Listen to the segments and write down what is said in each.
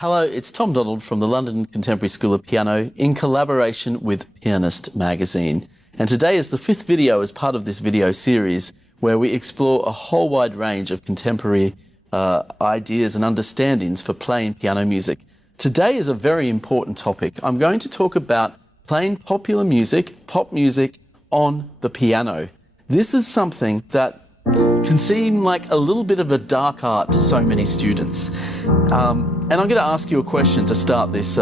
Hello, it's Tom Donald from the London Contemporary School of Piano in collaboration with Pianist Magazine. And today is the 5th video as part of this video series where we explore a whole wide range of contemporary ideas and understandings for playing piano music. Today is a very important topic. I'm going to talk about playing popular music, pop music, on the piano. This is something that can seem like a little bit of a dark art to so many students. And I'm going to ask you a question to start this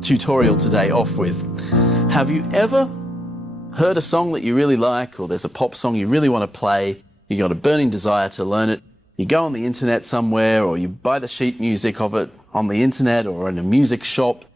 tutorial today off with. Have you ever heard a song that you really like, or there's a pop song you really want to play, you got a burning desire to learn it, you go on the internet somewhere, or you buy the sheet music of it on the internet or in a music shop,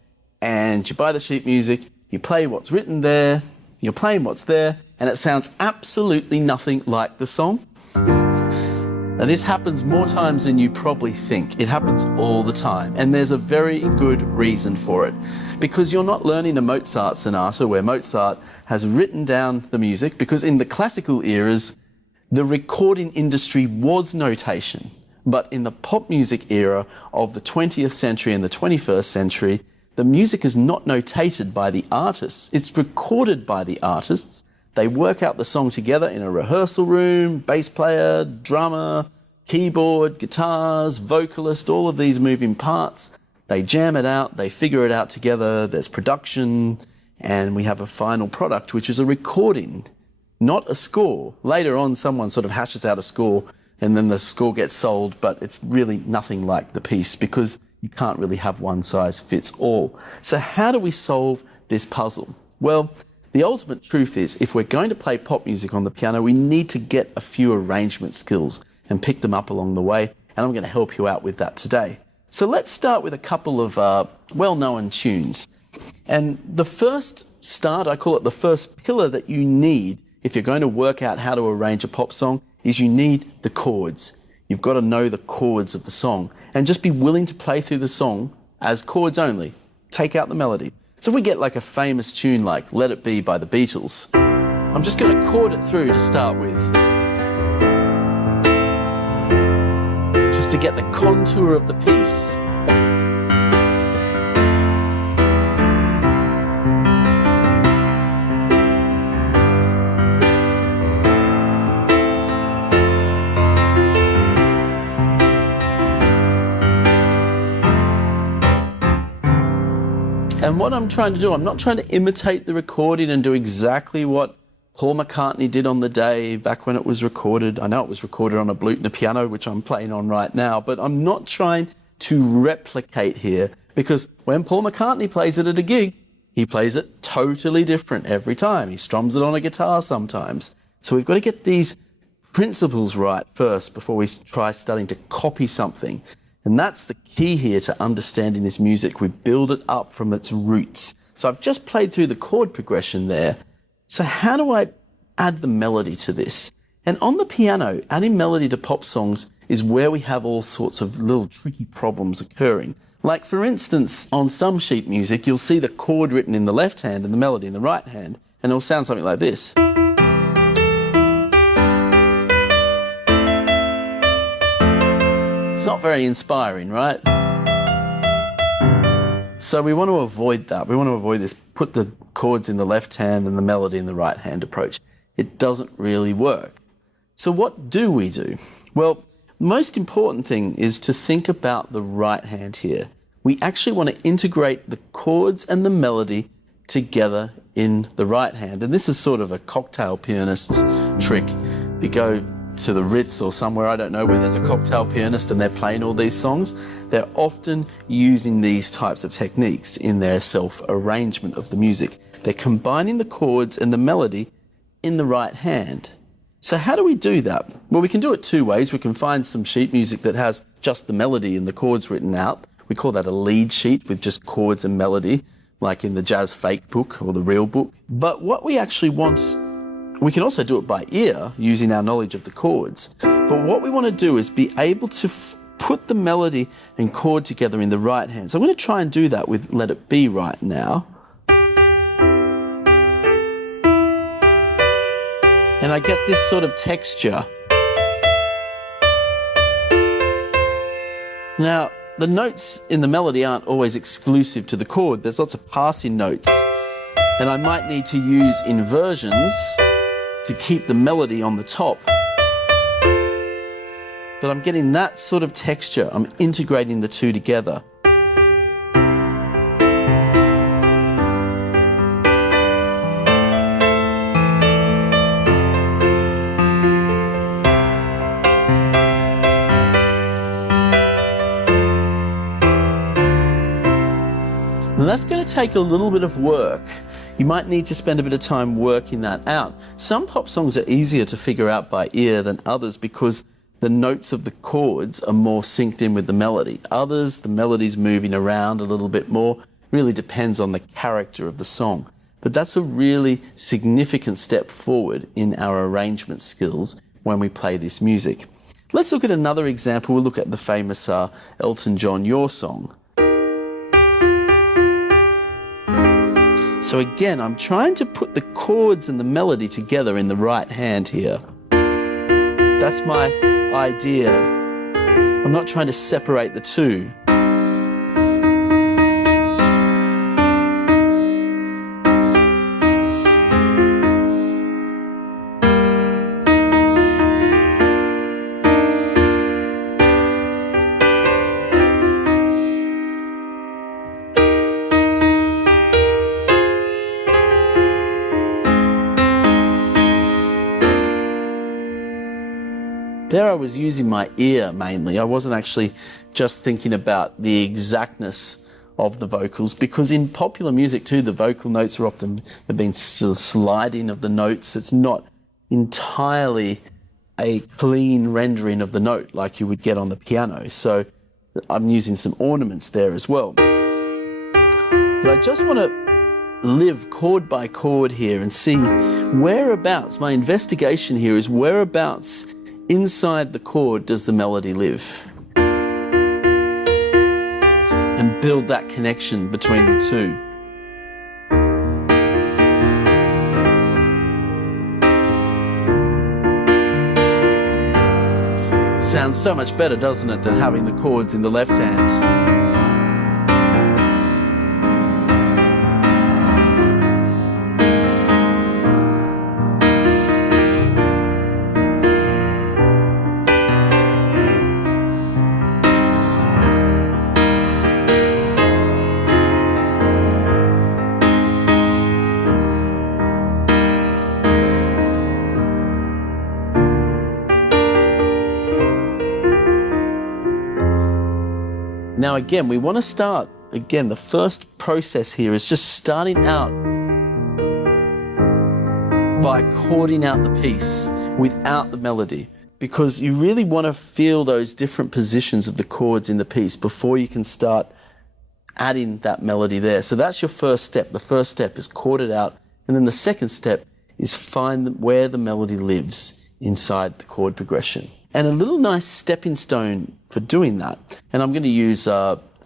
and you buy the sheet music, you play what's written there, you're playing what's there, and it sounds absolutely nothing like the song? Now, this happens more times than you probably think. It happens all the time, and there's a very good reason for it. Because you're not learning a Mozart sonata where Mozart has written down the music, because in the classical eras, the recording industry was notation. But in the pop music era of the 20th century and the 21st century, the music is not notated by the artists. It's recorded by the artists. They work out the song together in a rehearsal room, bass player, drummer, keyboard, guitars, vocalist, all of these moving parts. They jam it out, they figure it out together, there's production, and we have a final product, which is a recording, not a score. Later on, someone sort of hashes out a score, and then the score gets sold, but it's really nothing like the piece, because you can't really have one size fits all. So how do we solve this puzzle? Well, the ultimate truth is, if we're going to play pop music on the piano, we need to get a few arrangement skills and pick them up along the way, and I'm going to help you out with that today. So let's start with a couple of well-known tunes. And the first start, I call it the first pillar that you need if you're going to work out how to arrange a pop song, is you need the chords. You've got to know the chords of the song, and just be willing to play through the song as chords only. Take out the melody. So if we get like a famous tune like Let It Be by the Beatles, I'm just going to chord it through to start with, just to get the contour of the piece. And what I'm trying to do, I'm not trying to imitate the recording and do exactly what Paul McCartney did on the day back when it was recorded. I know it was recorded on a Blüthner piano, which I'm playing on right now, but I'm not trying to replicate here, because when Paul McCartney plays it at a gig, he plays it totally different every time. He strums it on a guitar sometimes. So we've got to get these principles right first before we try starting to copy something. And that's the key here to understanding this music. We build it up from its roots. So I've just played through the chord progression there. So how do I add the melody to this? And on the piano, adding melody to pop songs is where we have all sorts of little tricky problems occurring. Like, for instance, on some sheet music, you'll see the chord written in the left hand and the melody in the right hand, and it'll sound something like this. It's not very inspiring, right? So we want to avoid that. We want to avoid this, put the chords in the left hand and the melody in the right hand approach. It doesn't really work. So what do we do? Well, the most important thing is to think about the right hand here. We actually want to integrate the chords and the melody together in the right hand. And this is sort of a cocktail pianist's trick. We go to the Ritz or somewhere, I don't know, where there's a cocktail pianist and they're playing all these songs, they're often using these types of techniques in their self-arrangement of the music. They're combining the chords and the melody in the right hand. So how do we do that? Well, we can do it two ways. We can find some sheet music that has just the melody and the chords written out. We call that a lead sheet with just chords and melody, like in the Jazz Fake book or the Real book. But what we actually want, we can also do it by ear using our knowledge of the chords. But what we want to do is be able to put the melody and chord together in the right hand. So I'm going to try and do that with Let It Be right now. And I get this sort of texture. Now, the notes in the melody aren't always exclusive to the chord. There's lots of passing notes, and I might need to use inversions to keep the melody on the top. But I'm getting that sort of texture. I'm integrating the two together. And that's going to take a little bit of work. You might need to spend a bit of time working that out. Some pop songs are easier to figure out by ear than others because the notes of the chords are more synced in with the melody. Others, the melody's moving around a little bit more. Really depends on the character of the song. But that's a really significant step forward in our arrangement skills when we play this music. Let's look at another example. We'll look at the famous Elton John Your song. So again, I'm trying to put the chords and the melody together in the right hand here. That's my idea. I'm not trying to separate the two. There I was using my ear mainly. I wasn't actually just thinking about the exactness of the vocals, because in popular music too, the vocal notes are often, they've been sliding of the notes. It's not entirely a clean rendering of the note like you would get on the piano. So I'm using some ornaments there as well. But I just want to live chord by chord here and see whereabouts, my investigation here is whereabouts inside the chord does the melody live, and build that connection between the two. Sounds so much better, doesn't it, than having the chords in the left hand. Now again, we want to start, again, the first process here is just starting out by chording out the piece without the melody, because you really want to feel those different positions of the chords in the piece before you can start adding that melody there. So that's your first step. The first step is chord it out, and then the second step is find where the melody lives inside the chord progression. And a little nice stepping stone for doing that, and I'm going to use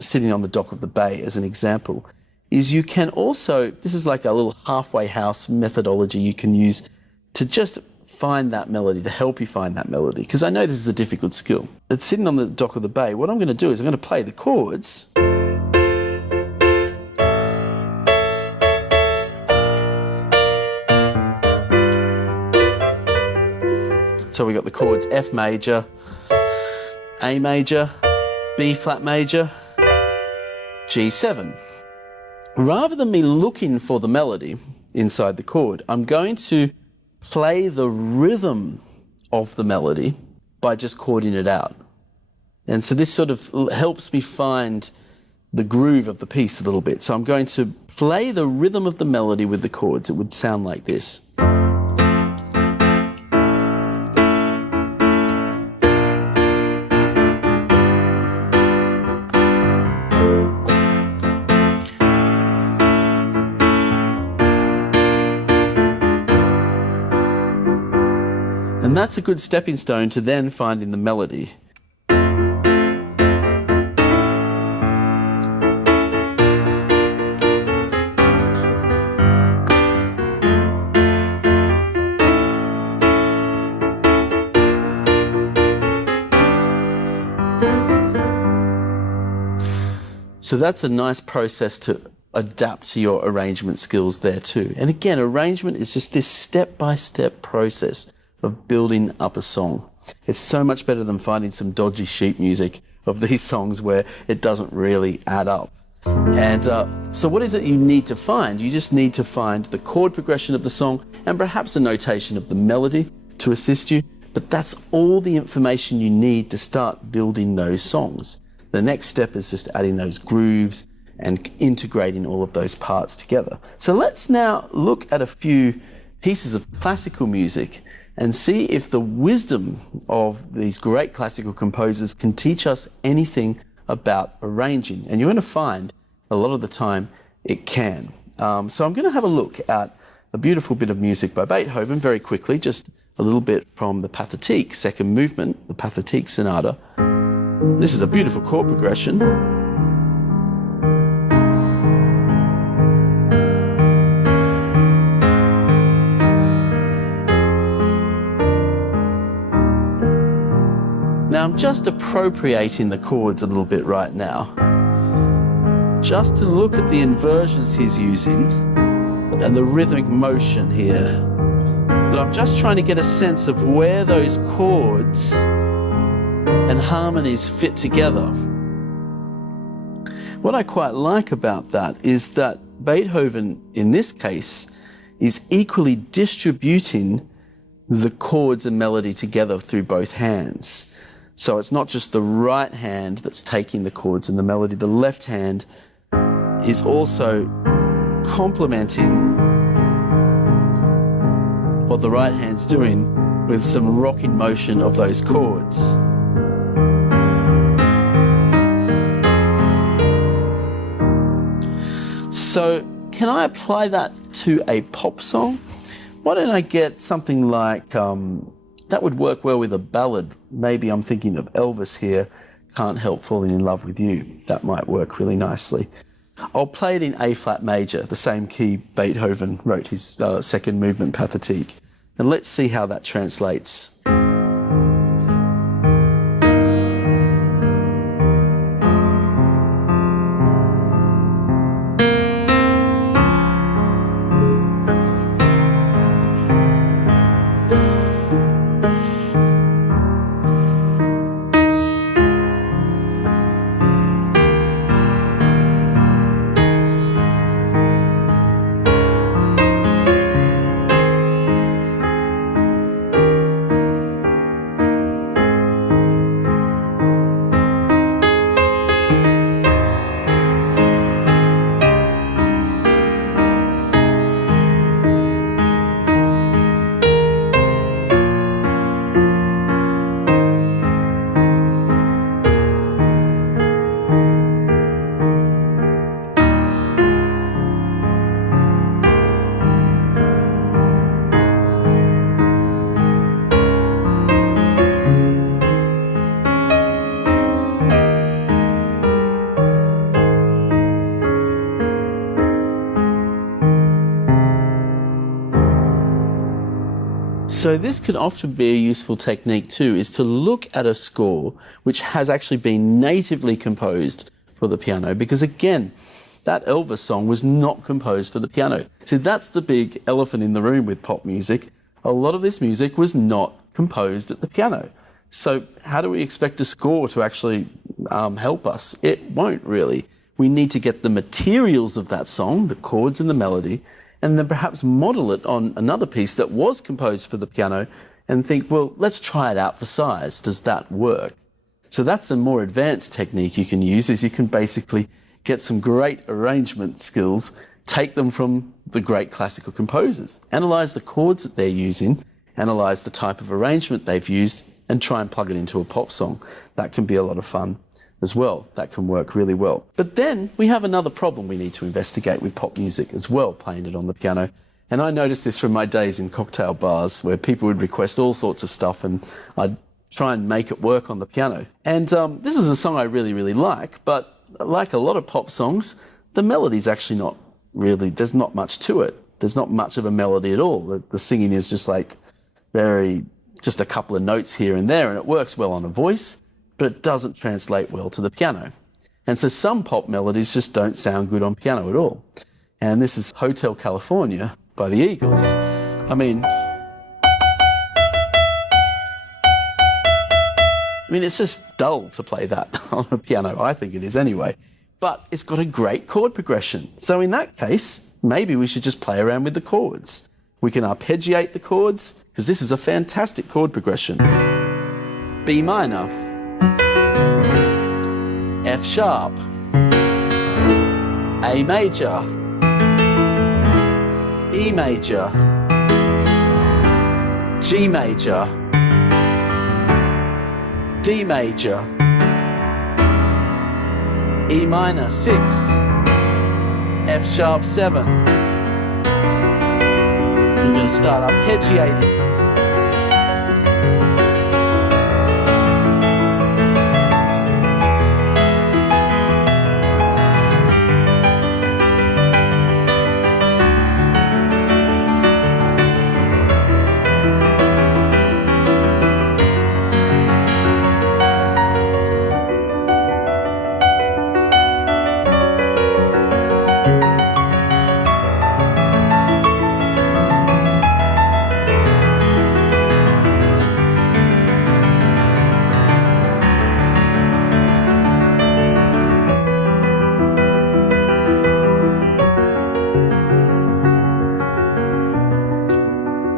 Sitting on the Dock of the Bay as an example, is you can also, this is like a little halfway house methodology you can use to just find that melody, to help you find that melody, because I know this is a difficult skill. But Sitting on the Dock of the Bay, what I'm going to do is I'm going to play the chords. So we got the chords F major, A major, B flat major, G7. Rather than me looking for the melody inside the chord, I'm going to play the rhythm of the melody by just chording it out. And so this sort of helps me find the groove of the piece a little bit. So I'm going to play the rhythm of the melody with the chords. It would sound like this. And that's a good stepping stone to then finding the melody. So that's a nice process to adapt to your arrangement skills there too. And again, arrangement is just this step-by-step process of building up a song. It's so much better than finding some dodgy sheet music of these songs where it doesn't really add up. And so what is it you need to find? You just need to find the chord progression of the song and perhaps a notation of the melody to assist you. But that's all the information you need to start building those songs. The next step is just adding those grooves and integrating all of those parts together. So let's now look at a few pieces of classical music and see if the wisdom of these great classical composers can teach us anything about arranging. And you're going to find a lot of the time it can. So I'm going to have a look at a beautiful bit of music by Beethoven very quickly, just a little bit from the Pathetique, second movement, the Pathetique Sonata. This is a beautiful chord progression. Now I'm just appropriating the chords a little bit right now, just to look at the inversions he's using and the rhythmic motion here. But I'm just trying to get a sense of where those chords and harmonies fit together. What I quite like about that is that Beethoven, in this case, is equally distributing the chords and melody together through both hands. So it's not just the right hand that's taking the chords and the melody. The left hand is also complementing what the right hand's doing with some rocking motion of those chords. So can I apply that to a pop song? Why don't I get something like, that would work well with a ballad. Maybe I'm thinking of Elvis here, Can't Help Falling in Love with You. That might work really nicely. I'll play it in A flat major, the same key Beethoven wrote his second movement Pathetique. And let's see how that translates. So this can often be a useful technique too, is to look at a score which has actually been natively composed for the piano, because again, that Elvis song was not composed for the piano. See, that's the big elephant in the room with pop music. A lot of this music was not composed at the piano. So how do we expect a score to actually help us? It won't really. We need to get the materials of that song, the chords and the melody, and then perhaps model it on another piece that was composed for the piano and think, well, let's try it out for size. Does that work? So that's a more advanced technique you can use, is you can basically get some great arrangement skills, take them from the great classical composers, analyze the chords that they're using, analyze the type of arrangement they've used, and try and plug it into a pop song. That can be a lot of fun as well. That can work really well. But then we have another problem we need to investigate with pop music as well, playing it on the piano. And I noticed this from my days in cocktail bars where people would request all sorts of stuff and I'd try and make it work on the piano. And this is a song I really, really like, but like a lot of pop songs, the melody's actually not really, there's not much to it. There's not much of a melody at all. The singing is just like just a couple of notes here and there, and it works well on a voice, but it doesn't translate well to the piano. And so some pop melodies just don't sound good on piano at all. And this is Hotel California by the Eagles. I mean, it's just dull to play that on a piano. I think it is anyway. But it's got a great chord progression. So in that case, maybe we should just play around with the chords. We can arpeggiate the chords, because this is a fantastic chord progression. B minor, F sharp, A major, E major, G major, D major, E minor 6, F sharp 7. I'm going to start arpeggiating.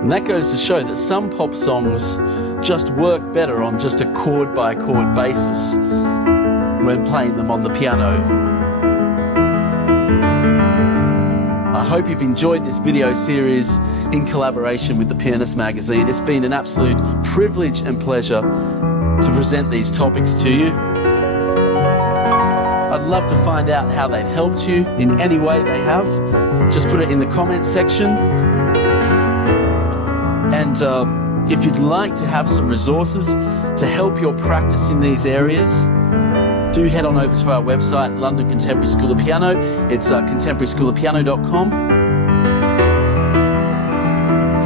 And that goes to show that some pop songs just work better on just a chord by chord basis when playing them on the piano. I hope you've enjoyed this video series in collaboration with the Pianist Magazine. It's been an absolute privilege and pleasure to present these topics to you. I'd love to find out how they've helped you in any way they have. Just put it in the comments section. And if you'd like to have some resources to help your practice in these areas, do head on over to our website, London Contemporary School of Piano. It's contemporaryschoolofpiano.com,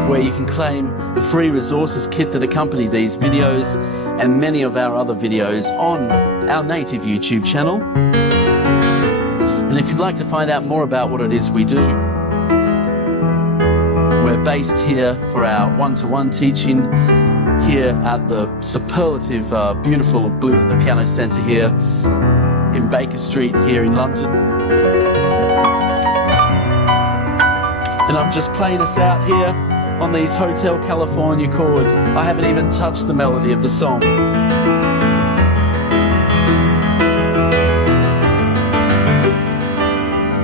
where you can claim the free resources kit that accompany these videos and many of our other videos on our native YouTube channel. And if you'd like to find out more about what it is we do, we're based here for our one-to-one teaching here at the superlative, beautiful Bluth the Piano Centre here in Baker Street here in London. And I'm just playing us out here on these Hotel California chords. I haven't even touched the melody of the song.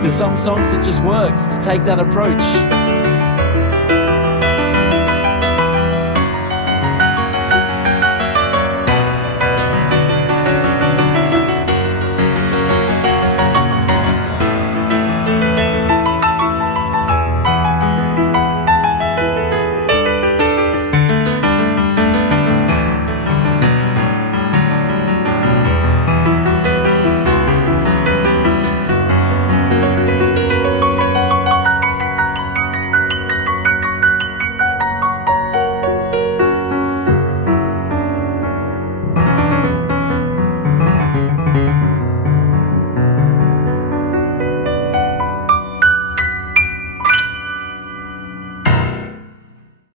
There's some songs it just works to take that approach.